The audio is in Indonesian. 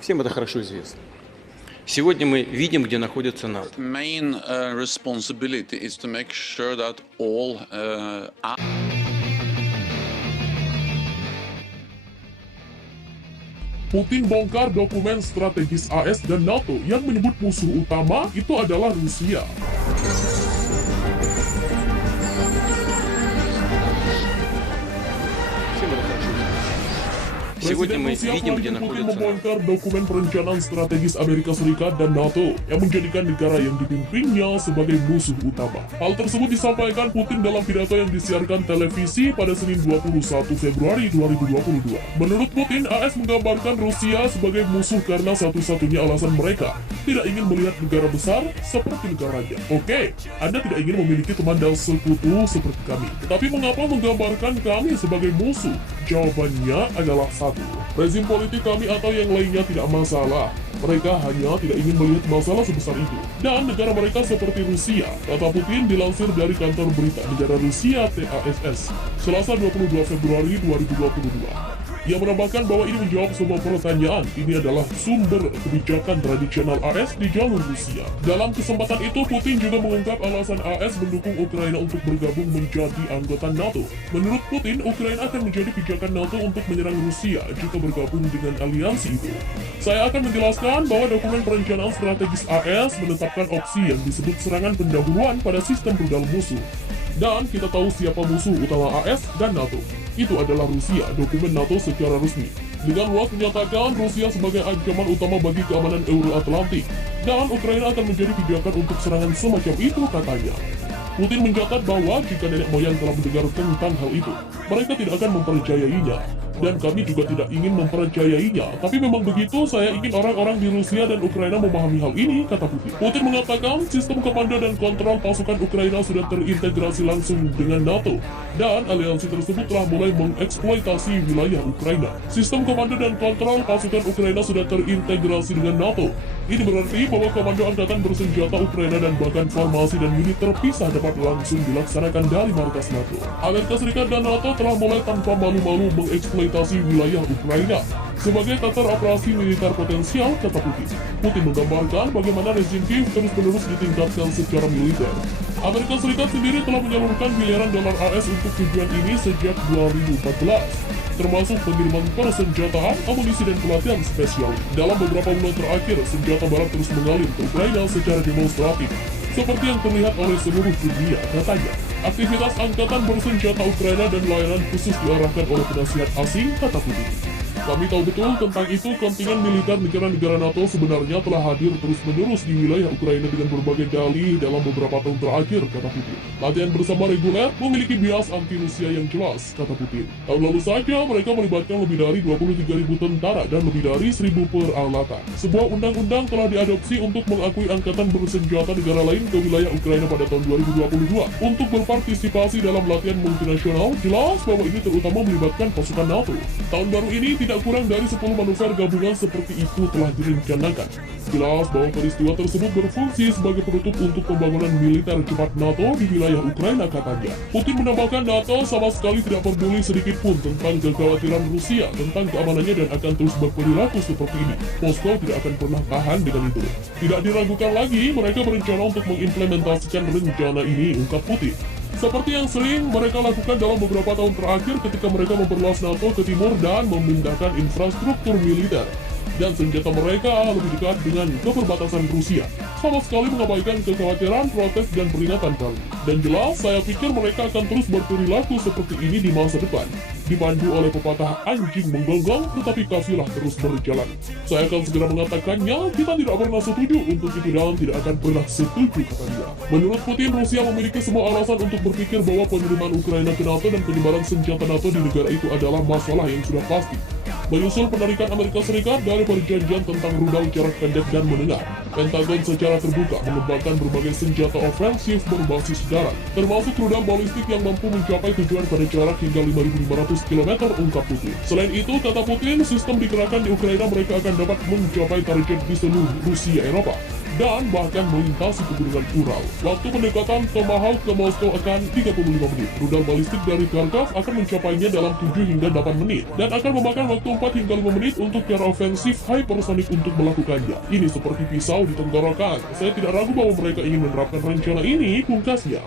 Всем это хорошо известно. Сегодня мы видим, где находится НАТО. Main responsibility is to make sure that all Putin bongkar dokumen strategis AS dan NATO yang menyebut musuh utama itu adalah Rusia. Всем это хорошо известно. Сегодня мы Presiden Rusia видим, где Vladimir Putin находится НАТО. membongkar dokumen perencanaan strategis Amerika Serikat dan NATO yang menjadikan negara yang dipimpinnya sebagai musuh utama. Hal tersebut disampaikan Putin dalam pidato yang disiarkan televisi pada Senin 21 Februari 2022. Menurut Putin, AS menggambarkan Rusia sebagai musuh karena satu-satunya alasan mereka tidak ingin melihat negara besar seperti negaranya. Oke, Anda tidak ingin memiliki teman dan sekutu seperti kami. Tetapi mengapa menggambarkan kami sebagai musuh? Jawabannya adalah satu. Rezim politik kami atau yang lainnya tidak masalah. Mereka hanya tidak ingin melihat masalah sebesar itu. Dan negara mereka seperti Rusia, kata Putin dilansir dari kantor berita negara Rusia TASS, Selasa 22 Februari 2022. Ia menambahkan bahwa ini menjawab semua pertanyaan. Ini adalah sumber kebijakan tradisional AS di jalur Rusia. Dalam kesempatan itu, Putin juga mengungkap alasan AS mendukung Ukraina untuk bergabung menjadi anggota NATO. Menurut Putin, Ukraina akan menjadi pijakan NATO untuk menyerang Rusia jika bergabung dengan aliansi itu. Saya akan menjelaskan bahwa dokumen perencanaan strategis AS menetapkan opsi yang disebut serangan pendahuluan pada sistem rudal musuh. Dan kita tahu siapa musuh utama AS dan NATO. Itu adalah Rusia, dokumen NATO secara resmi. Dengan luas menyatakan Rusia sebagai ancaman utama bagi keamanan Euro-Atlantik. Dan Ukraina akan menjadi pijakan untuk serangan semacam itu, katanya. Putin mencatat bahwa jika nenek moyang telah mendengar tentang hal itu, mereka tidak akan mempercayainya. Dan kami juga tidak ingin mempercayainya. Tapi memang begitu, saya ingin orang-orang di Rusia dan Ukraina memahami hal ini, kata Putin. Putin mengatakan sistem komando dan kontrol pasukan Ukraina sudah terintegrasi langsung dengan NATO. Dan aliansi tersebut telah mulai mengeksploitasi wilayah Ukraina. Sistem komando dan kontrol pasukan Ukraina sudah terintegrasi dengan NATO. Ini berarti bahwa komando angkatan bersenjata Ukraina dan bahkan formasi dan unit terpisah dapat langsung dilaksanakan dari markas NATO. Amerika Serikat dan NATO telah mulai tanpa malu-malu mengeksploitasi wilayah Ukraina sebagai tatar operasi militer potensial, kata Putin. Putin menggambarkan bagaimana rezim Kiev terus-menerus ditingkatkan secara militer. Amerika Serikat sendiri telah menyalurkan miliaran dolar AS untuk tujuan ini sejak 2014. Termasuk pengiriman persenjataan, amunisi, dan pelatihan spesial. Dalam beberapa bulan terakhir, senjata barat terus mengalir ke Ukraina secara demonstratif, seperti yang terlihat oleh seluruh dunia, katanya. Aktivitas angkatan bersenjata Ukraina dan layanan khusus diarahkan oleh penasihat asing, kata Putin. Kami tahu betul tentang itu, kontingen militer negara-negara NATO sebenarnya telah hadir terus-menerus di wilayah Ukraina dengan berbagai dalih dalam beberapa tahun terakhir, kata Putin. Latihan bersama reguler memiliki bias anti-Rusia yang jelas, kata Putin. Tahun lalu saja mereka melibatkan lebih dari 23.000 tentara dan lebih dari 1.000 peralatan. Sebuah undang-undang telah diadopsi untuk mengakui angkatan bersenjata negara lain ke wilayah Ukraina pada tahun 2022 untuk berpartisipasi dalam latihan multinasional. Jelas bahwa ini terutama melibatkan pasukan NATO. Tahun baru ini tidak kurang dari 10 manuver gabungan seperti itu telah direncanakan. Jelas bahwa peristiwa tersebut berfungsi sebagai penutup untuk pembangunan militer cepat NATO di wilayah Ukraina, katanya. Putin menambahkan NATO sama sekali tidak peduli sedikit pun tentang kekhawatiran Rusia tentang keamanannya dan akan terus berperilaku seperti ini. Moskow tidak akan pernah tahan dengan itu. Tidak diragukan lagi, mereka berencana untuk mengimplementasikan rencana ini, ungkap Putin. Seperti yang sering mereka lakukan dalam beberapa tahun terakhir ketika mereka memperluas NATO ke timur dan memindahkan infrastruktur militer dan senjata mereka lebih dekat dengan keperbatasan Rusia, sama sekali mengabaikan kekhawatiran, protes, dan peringatan kami. Dan jelas, saya pikir mereka akan terus berperilaku seperti ini di masa depan, dipandu oleh pepatah anjing menggonggong, tetapi kafilah terus berjalan. Saya akan segera mengatakannya, kita tidak pernah setuju untuk itu dan tidak akan pernah setuju, kata dia. Menurut Putin, Rusia memiliki semua alasan untuk berpikir bahwa penerimaan Ukraina ke NATO dan penyebaran senjata NATO di negara itu adalah masalah yang sudah pasti. Menyusul penarikan Amerika Serikat dari perjanjian tentang rudal jarak pendek dan menengah, Pentagon secara terbuka mengembangkan berbagai senjata ofensif berbasis darat, termasuk rudal balistik yang mampu mencapai tujuan pada jarak hingga 5.500 km, ungkap Putin. Selain itu, kata Putin, sistem dikerahkan di Ukraina mereka akan dapat mencapai target di seluruh Rusia Eropa. dan bahkan melintasi pegunungan Ural. Waktu pendekatan Tomahawk ke Moskow akan 35 menit. Rudal balistik dari Kharkov akan mencapainya dalam 7 hingga 8 menit dan akan memakan waktu 4 hingga 5 menit untuk cara ofensif hypersonic untuk melakukannya. Ini seperti pisau di tenggorokan. Saya tidak ragu bahwa mereka ingin menerapkan rencana ini, pungkasnya.